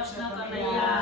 Krishna Kanaiya